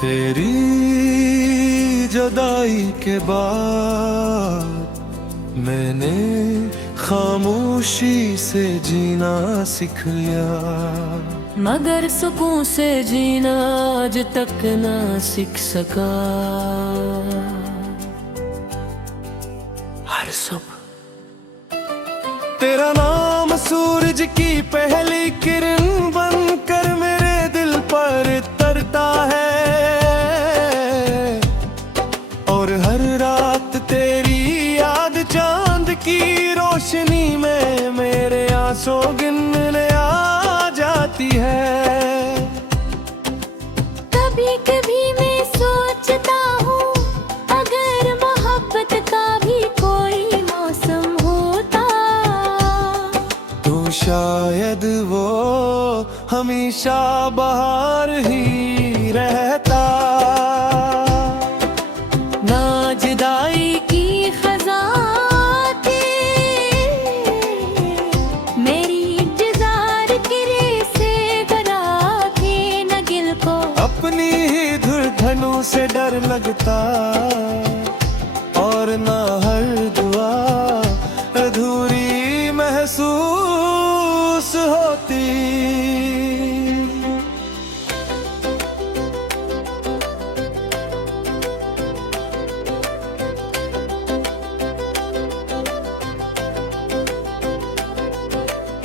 तेरी जुदाई के बाद मैंने खामोशी से जीना सीख लिया, मगर सुकून से जीना आज तक ना सीख सका। हर सुबह तेरा नाम सूरज की पहली किरण बनकर मेरे दिल पर तरता है, और हर रात तेरी याद चांद की रोशनी में मेरे आंसू गिनने आ जाती है। कभी कभी मैं सोचता हूँ अगर मोहब्बत का भी कोई मौसम होता तो शायद वो हमेशा बाहर ही रहता। ना जुदाई की खज़ा थी मेरी इंतजार की से गरा के न गिल को अपनी ही धुड़कनों से डर लगता, और ना हर दुआ अधूरी महसूस होती।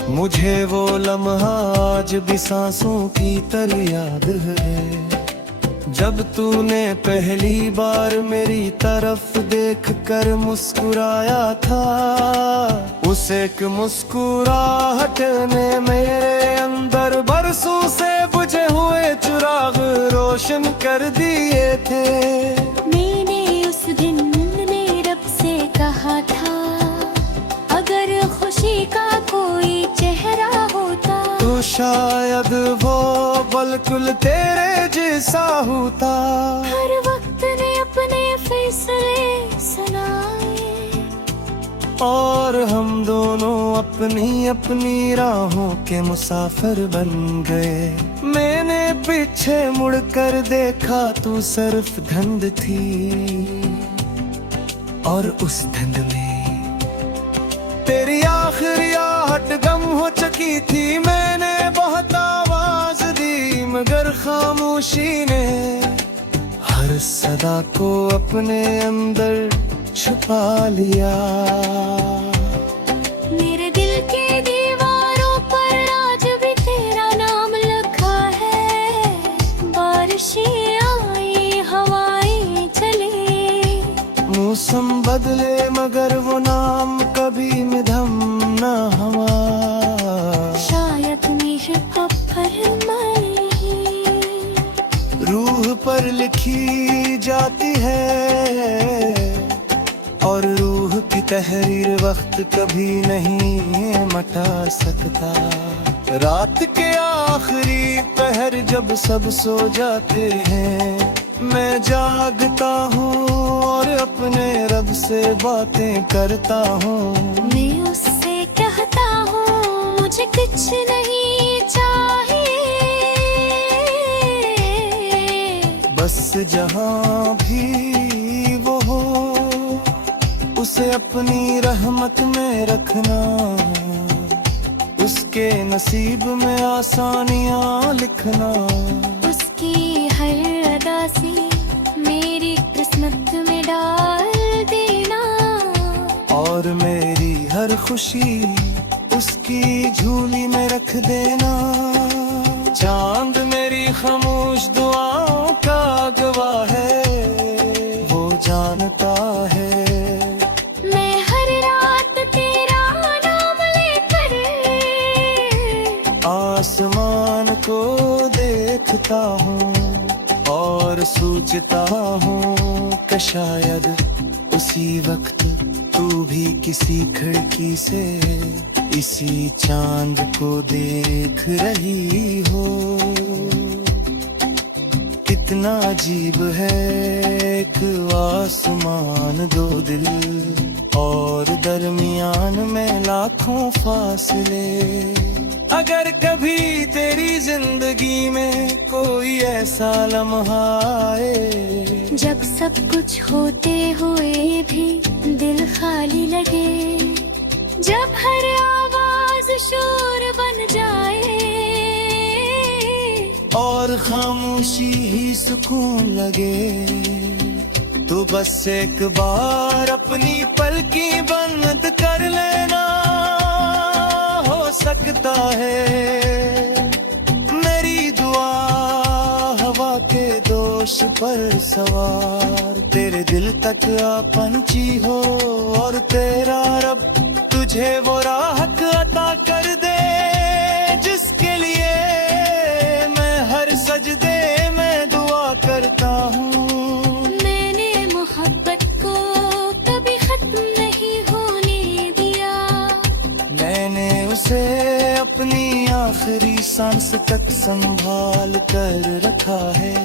मुझे वो लम्हा आज भी सांसों की तरह याद है, जब तूने पहली बार मेरी तरफ देख कर मुस्कुराया था। उस एक मुस्कुराहट ने मेरे अंदर बरसों से बुझे हुए चिराग रोशन कर दिए थे। मैंने उस दिन ने रब से कहा था अगर खुशी का कोई चेहरा होता तो शायद वो बिल्कुल तेरे जैसा होता। हर वक्त ने अपने फैसले सुनाए और हम दोनों अपनी अपनी राहों के मुसाफिर बन गए। मैंने पीछे मुड़कर देखा तू सिर्फ धुंध थी, और उस धुंध में तेरी आखिरी आहट गम हो चुकी थी। मैंने बहुत आवाज दी मगर खामोशी ने हर सदा को अपने अंदर छुपा लिया। मेरे दिल के दीवारों पर आज भी तेरा नाम लिखा है। बारिशें आई हवाएं चली, मौसम बदले मगर वो नाम कभी मिधम न हुआ। शायद मेरे पत्थर मरी रूह पर लिखी जाती है, और रूह की तहरीर वक्त कभी नहीं मिटा सकता। रात के आखिरी पहर जब सब सो जाते हैं, मैं जागता हूँ और अपने रब से बातें करता हूँ। मैं उससे कहता हूँ मुझे कुछ नहीं चाहिए, बस जहाँ भी वो हो उसे अपनी रहमत में रखना, उसके नसीब में आसानियाँ लिखना। उसकी हर अदा से मेरी किस्मत में डाल देना, और मेरी हर खुशी उसकी झोली में रख देना। चांद मेरी खामोश दुआओं का गवाह है, वो जानता है। मैं हर रात तेरा नाम लेकर आसमान को देखता हूँ और सोचता हूँ कि शायद उसी वक्त तू भी किसी खिड़की से इसी चांद को देख रही हो। कितना अजीब है एक आसमान दो दिल, और दरमियान में लाखों फासले। अगर कभी तेरी जिंदगी में कोई ऐसा लम्हा आए जब सब कुछ होते हुए भी दिल खाली लगे, जब हर आवाज शोर बन जाए और खामोशी ही सुकून लगे, तो बस एक बार अपनी पलकी बंद कर लेना। हो सकता है मेरी दुआ हवा के दोष पर सवार तेरे दिल तक आ पंछी हो, और तेरा रब तुझे वो राहत अता कर दे जिसके लिए मैं हर सजदे में दुआ करता हूँ। मैंने मोहब्बत को कभी खत्म नहीं होने दिया, मैंने उसे अपनी आखिरी सांस तक संभाल कर रखा है।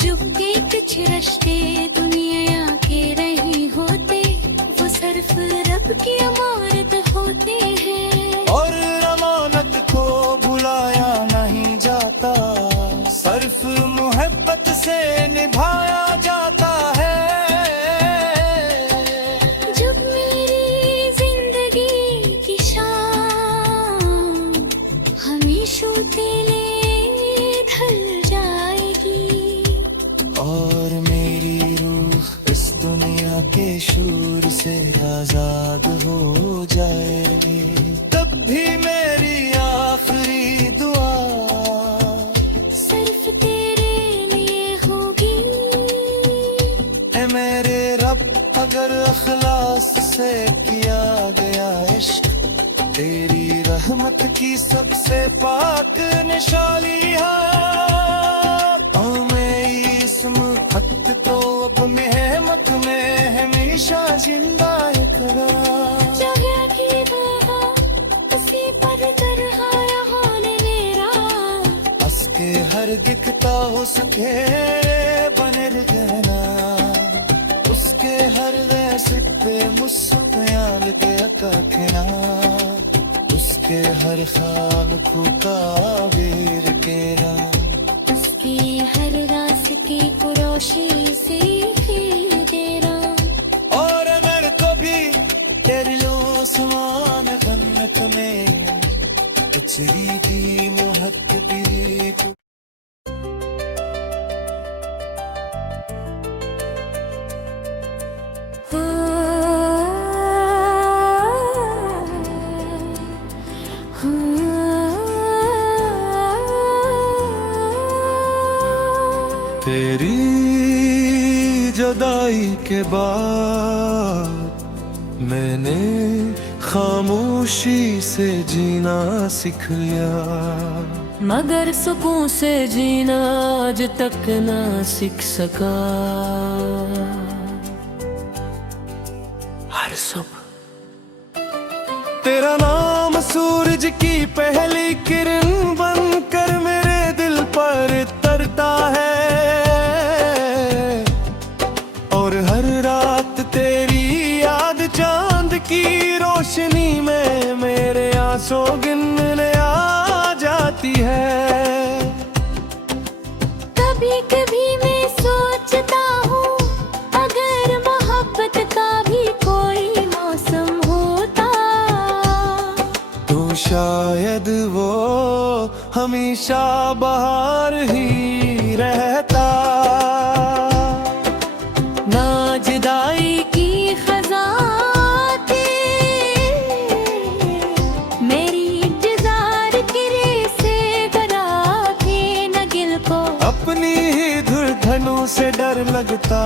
चुपके कुछ रिश्ते दुनिया के नहीं होते, वो सिर्फ रब की अमानत होते हैं। और अमानत को भुलाया नहीं जाता, सिर्फ मोहब्बत से निभाया जाता है। जब मेरी जिंदगी की शाम हमेशा तेरे ढल जाएगी, और मेरी रूह इस दुनिया के शूर से आजाद हो जाएगी, तब भी मेरी आखिरी दुआ सिर्फ तेरे लिए होगी। ए मेरे रब, अगर अखलास से किया गया इश्क तेरी रहमत की सबसे पाक निशानी है, और मैं इसम हक तो अब मेहमत में हमेशा जिंदा करा। जगह भी वहाँ उसी पर तरहा हाल मेरा, हंस के हर दिखता उसके बने रहना, उसके हर वैसे पे मुस्कान गया कहना, उसके हर खाल खुका वीर केरा, उसकी हर रास्ते को रोशनी से तेरा। और मेरे को भी तेरी लोसमान गन्नत में उचरी की मोहक भी। तेरी जुदाई के बाद मैंने खामोशी से जीना सीख लिया, मगर सुकून से जीना आज तक ना सीख सका। हर सुबह तेरा नाम सूरज की पहली किरण बनकर मेरे दिल पर तरता है, और हर रात तेरी याद चांद की रोशनी में मेरे आंसू गिनने आ जाती है। कभी कभी मैं सोचता हूँ अगर मोहब्बत का भी कोई मौसम होता, तो शायद वो हमेशा बाहर ही रहता। ना जुदाई की खज़ा थी मेरी इंतजार की से गरा के न गिल को अपनी ही धुड़कनों से डर लगता,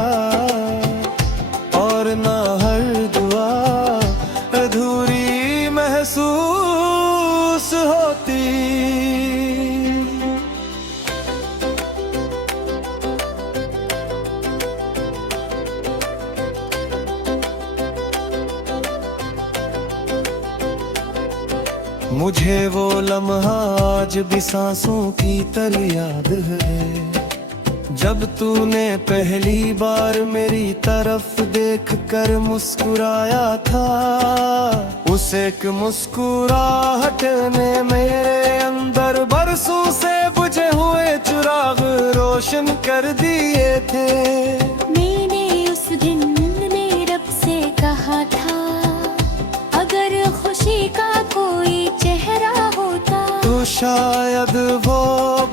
और ना हर दुआ अधूरी महसूस होती। मुझे वो लम्हा आज भी सांसों की तरह याद है, जब तूने पहली बार मेरी तरफ देख कर मुस्कुराया था। उस एक मुस्कुराहट ने मेरे अंदर बरसों से बुझे हुए थे। मैंने उस दिन ने रब से कहा था, अगर खुशी का कोई चेहरा होता तो शायद वो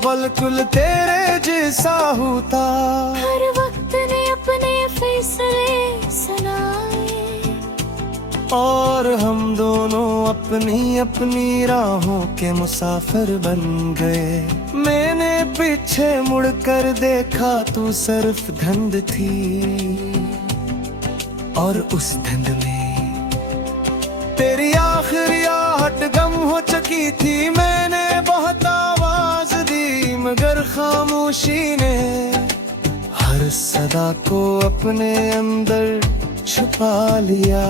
बिल्कुल तेरे जैसा होता। हर वक्त ने अपने फैसले सुनाए, और हम दोनों अपनी अपनी राहों के मुसाफिर बन गए। मैंने पीछे मुड़कर देखा, तू सिर्फ धुंध थी, और उस धुंध में तेरी आखिरी आहट गम हो चुकी थी। मैंने बहुत आवाज दी, मगर खामोशी ने हर सदा को अपने अंदर छुपा लिया।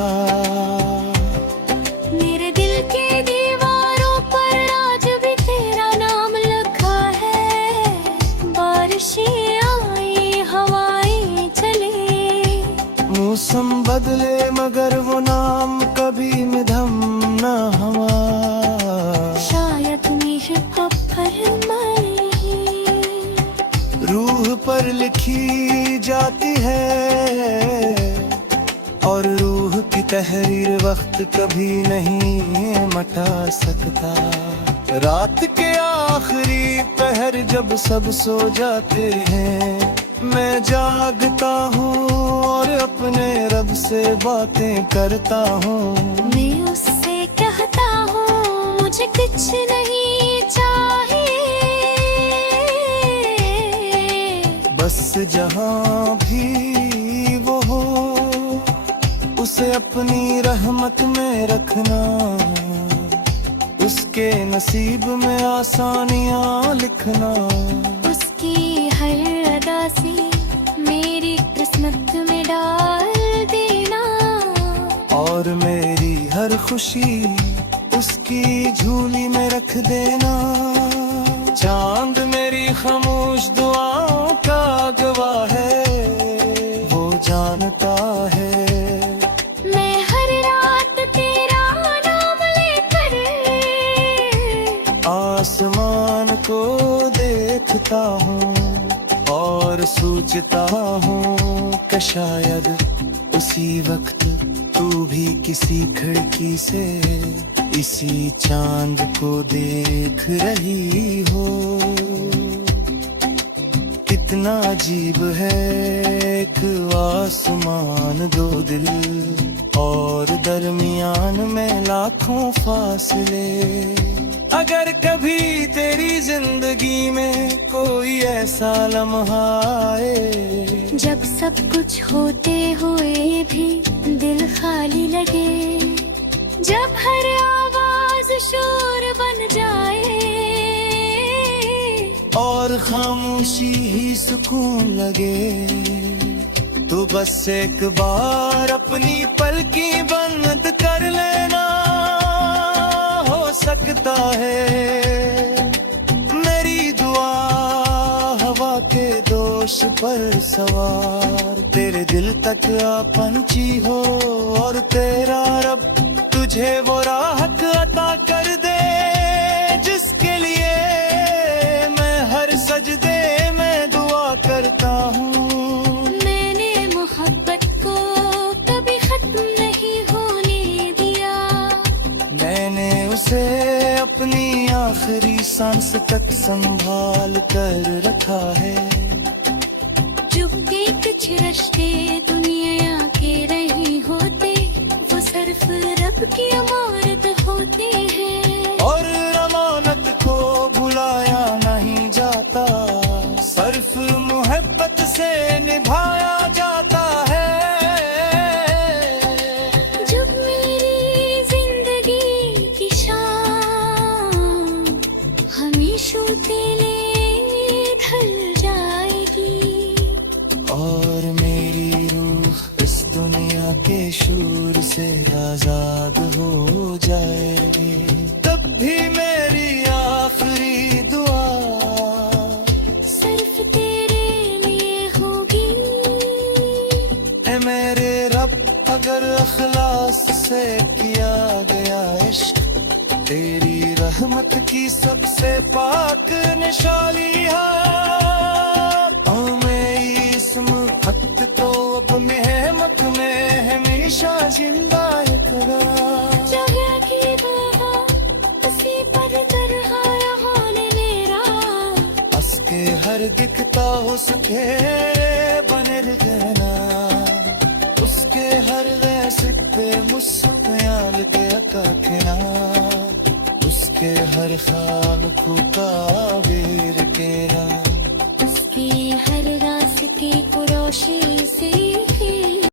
मेरे दिल के दीवारों पर आज भी तेरा नाम लिखा है। बारिशें आई, हवाएं चली, मौसम बदले मगर वो नाम कभी मिधम न हुआ। शायद मीह पर मरी रूह पर लिखी जाती है, और रूह की तहरीर वक्त कभी नहीं मिटा सकता। रात के आखिरी पहर जब सब सो जाते हैं, मैं जागता हूँ और अपने रब से बातें करता हूँ। मैं उससे कहता हूँ, मुझे कुछ नहीं चाहिए, बस जहाँ भी वो हो उसे अपनी रहमत में रखना। उसके नसीब में आसानियाँ लिखना। उसकी हर अदा से मेरी किस्मत में डाल देना, और मेरी हर खुशी उसकी झोली में रख देना। चांद मेरी खामोश दुआओं का गवाह है, वो जानता है। मैं हर रात तेरा नाम लेकर आसमान को देखता हूँ और सोचता हूँ कि शायद उसी वक्त तू भी किसी खिड़की से इसी चांद को देख रही हो। कितना अजीब है एक आसमान, दो दिल, और दरमियान में लाखों फासले। अगर कभी तेरी जिंदगी में कोई ऐसा लम्हा आए, जब सब कुछ होते हुए भी दिल खाली लगे, जब हर आवाज शोर बन जाए, और खामोशी ही सुकून लगे, तो बस एक बार अपनी पलकी बंद कर लेना। हो सकता है मेरी दुआ हवा के दोष पर सवार तेरे दिल तक आ पहुंची हो, और तेरा रब तुझे वो राहत अता कर दे जिसके लिए मैं हर सजदे में दुआ करता हूँ। मैंने मोहब्बत को कभी खत्म नहीं होने दिया, मैंने उसे अपनी आखिरी सांस तक संभाल कर रखा है। चुपके कुछ रिश्ते दुनिया के नहीं होते, वो सिर्फ रब की अमानत होते हैं। और अमानत को भुलाया नहीं जाता, सिर्फ मोहब्बत से निभाया जाता है। जब मेरी जिंदगी की शाम हमेशा तेरे ढल जाएगी, और मेरी रूह इस दुनिया के शूर से आजाद हो जाएगी, तब भी मेरी आखिरी दुआ सिर्फ तेरे लिए होगी। ए मेरे रब, अगर अखलास से किया गया इश्क तेरी रहमत की सबसे पाक निशानी है, हमें इस हमेशा जिंदा है करा जगह की बाहा उसी पर तरहा हाल मेरा हस के हर दिखता उसके बने रहना उसके हर वैसिक पे मुस्कान के अकना उसके हर खाल खुका वीर के ना उसके हर रास्ते को रोशनी से